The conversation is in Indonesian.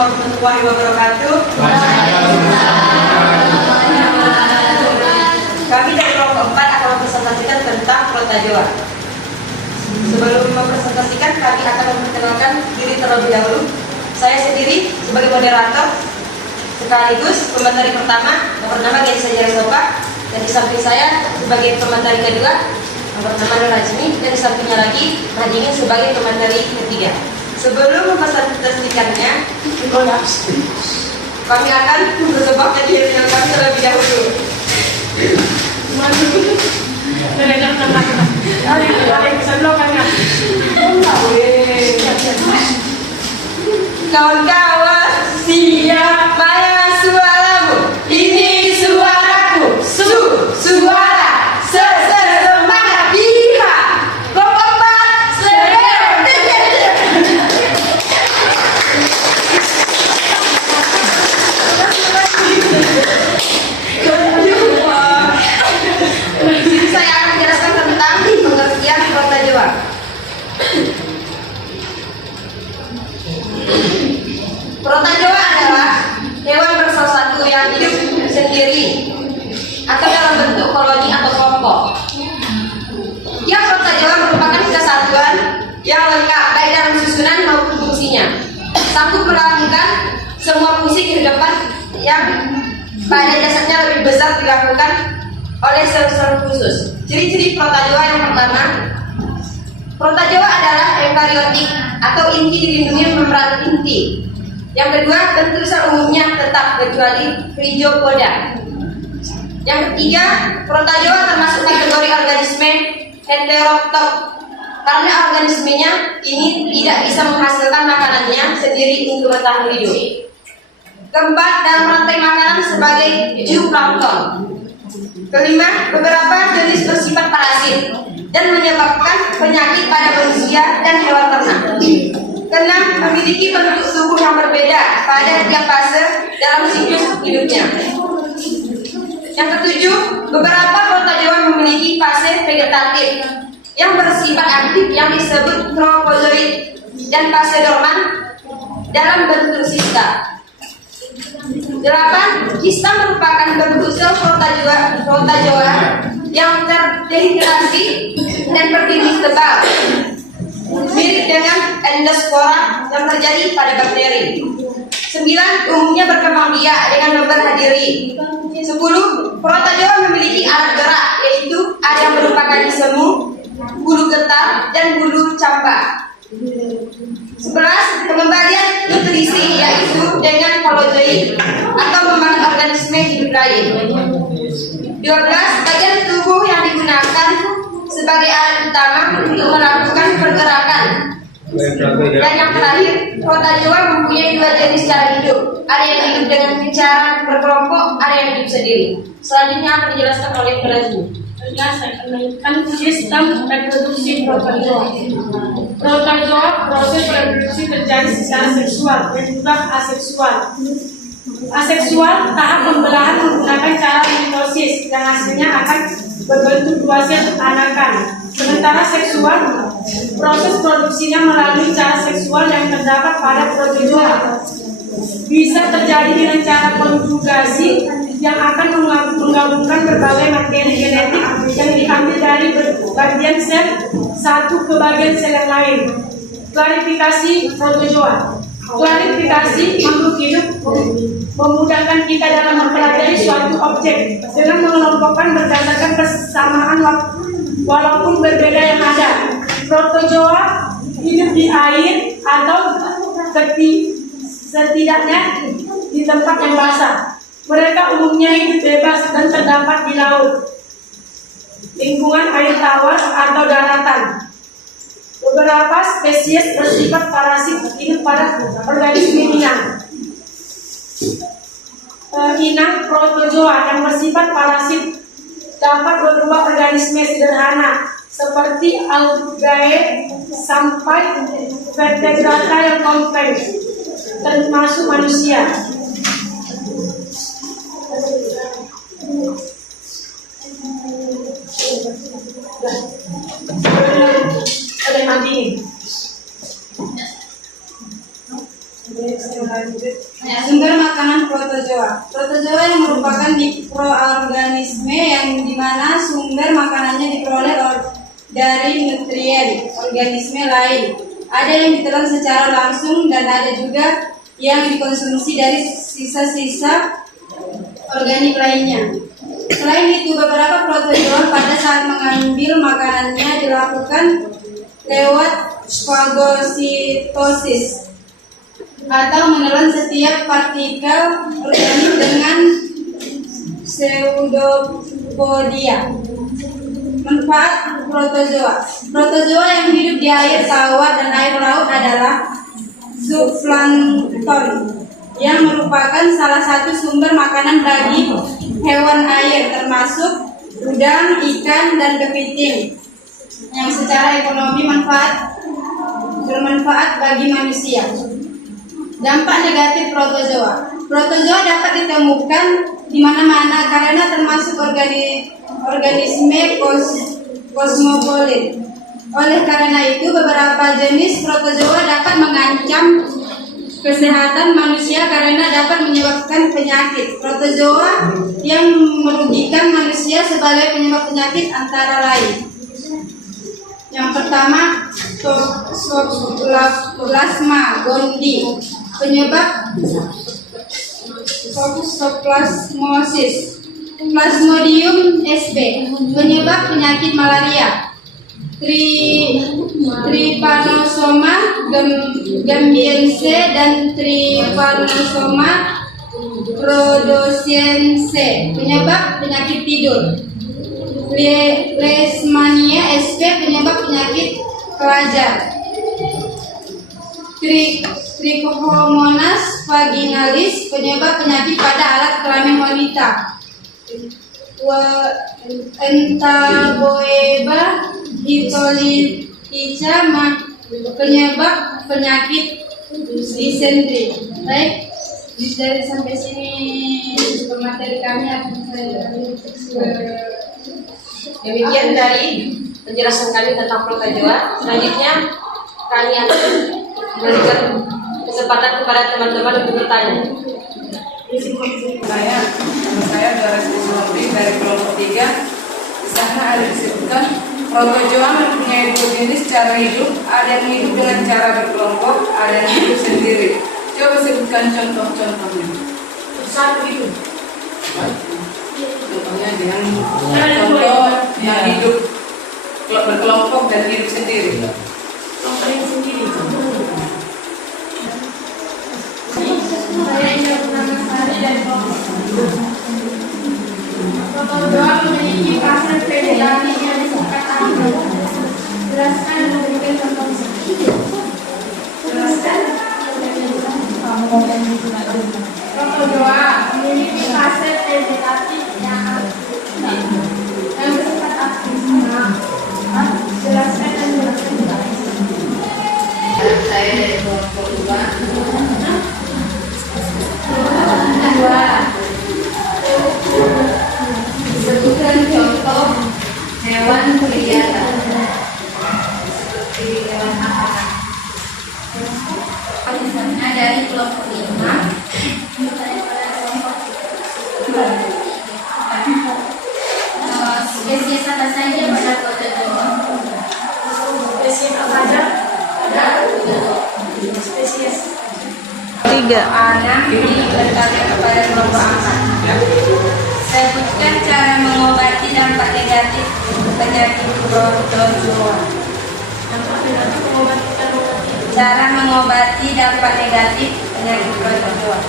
warahmatullahi wabarakatuh. Kami dari kelompok 4 akan mempresentasikan tentang Protajoa. Sebelum mempresentasikan, kami akan memperkenalkan diri terlebih dahulu. Saya sendiri sebagai moderator sekaligus pemateri pertama yang bernama Gen Sejarah Sopa, dan di samping saya sebagai pemateri kedua yang bernama Nur Hajmi, dan di sampingnya lagi Hajmi sebagai pemateri ketiga. Sebelum mempresentasikannya, kami akan mempersembahkan diri kami terlebih dahulu. Kawan-kawan, siapa yang suaramu? Ini suaraku, suara semangat pihak keempat saya akan menjelaskan tentang pengertian Protajoa. Protajoa adalah hewan bersalah satu yang hidup sendiri atau dalam bentuk koloni atau kelompok. Yang Protajoa merupakan kesatuan yang lengkap baik dalam susunan maupun fungsinya, sanggup melakukan semua fungsi kehidupan yang pada dasarnya lebih besar dilakukan oleh sel-sel khusus. Ciri-ciri Protajoa yang pertama, Protajoa adalah eukariotik atau inti dilindungi membran inti. Yang kedua, bentuk sel umumnya tetap kecuali Rhizopoda. Yang ketiga, Protajoa termasuk kategori organisme heterotop karena organismenya ini tidak bisa menghasilkan makanannya sendiri untuk bertahan hidup. Keempat, dalam rantai makanan sebagai zooplankton. Kelima, beberapa jenis bersifat parasit dan menyebabkan penyakit pada manusia dan hewan ternak. Keenam, memiliki bentuk tubuh yang berbeda pada tiap fase dalam siklus hidupnya. Yang ketujuh, beberapa Protajoa memiliki fase vegetatif yang bersifat aktif yang disebut trofozoid dan fase dorman dalam bentuk sista. 8. Kista merupakan bentuk sel Protajoa yang terdehidrasi dan berdinding tebal, mirip dengan endospora yang terjadi pada bakteri. 9. Umumnya berkembang biak dengan memberhadiri. 10. Protajoa memiliki alat gerak, yaitu ada yang berupa semu, bulu getar, dan bulu campak. 11. Pengembalian nutrisi, yaitu dengan holozoid atau memakan organisme hidup lain. 12. Bagian tubuh yang digunakan sebagai alat utama untuk melakukan pergerakan. Dan yang terakhir, Protajoa mempunyai dua jenis cara hidup. Ada yang hidup dengan cara berkelompok, ada yang hidup sendiri. Selanjutnya akan dijelaskan oleh Prajini. Kan sistem reproduksi Protajoa. Protajoa proses reproduksi terjadi secara seksual dan juga aseksual. Aseksual tahap pembelahan menggunakan cara mitosis yang hasilnya akan berbentuk dua sel anakan. Sementara seksual proses produksinya melalui cara seksual yang terdapat pada Protajoa. Bisa terjadi dengan cara konjugasi yang akan menggabungkan berbagai materi genetik yang diambil dari bagian sel satu ke bagian sel yang lain. Klarifikasi Protajoa. Klarifikasi makhluk hidup memudahkan kita dalam mempelajari suatu objek dengan mengelompokkan berdasarkan kesamaan walaupun berbeda yang ada. Protajoa hidup di air atau setidaknya di tempat yang basah. Mereka umumnya hidup bebas dan terdapat di laut, lingkungan air tawar atau daratan. Beberapa spesies bersifat parasit hidup pada organisme inang. Inang Protajoa yang bersifat parasit dapat berubah organisme sederhana seperti algae sampai vertebrata yang kompleks, termasuk manusia. Ada yang mandi. lanjut. Sumber makanan protozoa. Protozoa yang merupakan mikroorganisme yang dimana sumber makanannya diperoleh dari nutrien organisme lain. Ada yang ditelan secara langsung dan ada juga yang dikonsumsi dari sisa-sisa organik lainnya. Selain itu, beberapa protozoa pada saat mengambil makanannya dilakukan lewat fagositosis atau menelan setiap partikel organik dengan pseudopodia. Manfaat protozoa. Protozoa yang hidup di air tawar dan air laut adalah zooplankton yang merupakan salah satu sumber makanan bagi hewan air termasuk udang, ikan, dan kepiting yang secara ekonomi bermanfaat bagi manusia. Dampak negatif protozoa. Protozoa dapat ditemukan di mana-mana karena termasuk organisme kosmopolit. Oleh karena itu, beberapa jenis protozoa dapat mengancam kesehatan manusia karena dapat menyebabkan penyakit. Protozoa yang merugikan manusia sebagai penyebab penyakit antara lain. Yang pertama, Toxoplasma gondii, penyebab Toxoplasmosis. Plasmodium sp, penyebab penyakit malaria. Trypanosoma gambiense dan Trypanosoma rhodesiense, penyebab penyakit tidur. Leishmania sp, penyebab penyakit pelajar. Trichomonas vaginalis, penyebab penyakit pada alat kelamin wanita. Entaboeba histolytica, penyebab penyakit disentri. Baik, dari sampai sini materi kami akan Demikian dari penjelasan kami tentang protozoa. Selanjutnya kami akan memberikan kesempatan kepada teman-teman untuk bertanya. Saya Doris Ismurti dari kelompok 3. Di sana ada disebutkan protozoa mempunyai dua jenis cara hidup. Ada yang hidup dengan cara berkelompok, ada yang hidup sendiri. Coba sebutkan contoh-contohnya. Satu itu. Contohnya dengan contoh yang hidup berkelompok dan hidup sendiri. Contoh yang sendiri. Saya Indah Purnamasari dari kelompok. Protozoa memiliki fase vegetatif yang disebut anaerob. Jelaskan dan memberikan contoh. Jelaskan. Protozoa memiliki fase vegetatif yang bersifat aktif. Jelaskan dan memberikan contoh. Saya dari kelompok 2. Sebutkan contoh hewan kelihatan seperti hewan apa? Misalnya dari kelompok 5. Spesies apa saja pada protozoa? Spesies apa saja? Pada protozoa. Spesies. 3. Anak bertanya kepada kelompok 4. Sebutkan cara mengobati dampak negatif penyakit protozoa. Cara mengobati dampak negatif penyakit protozoa.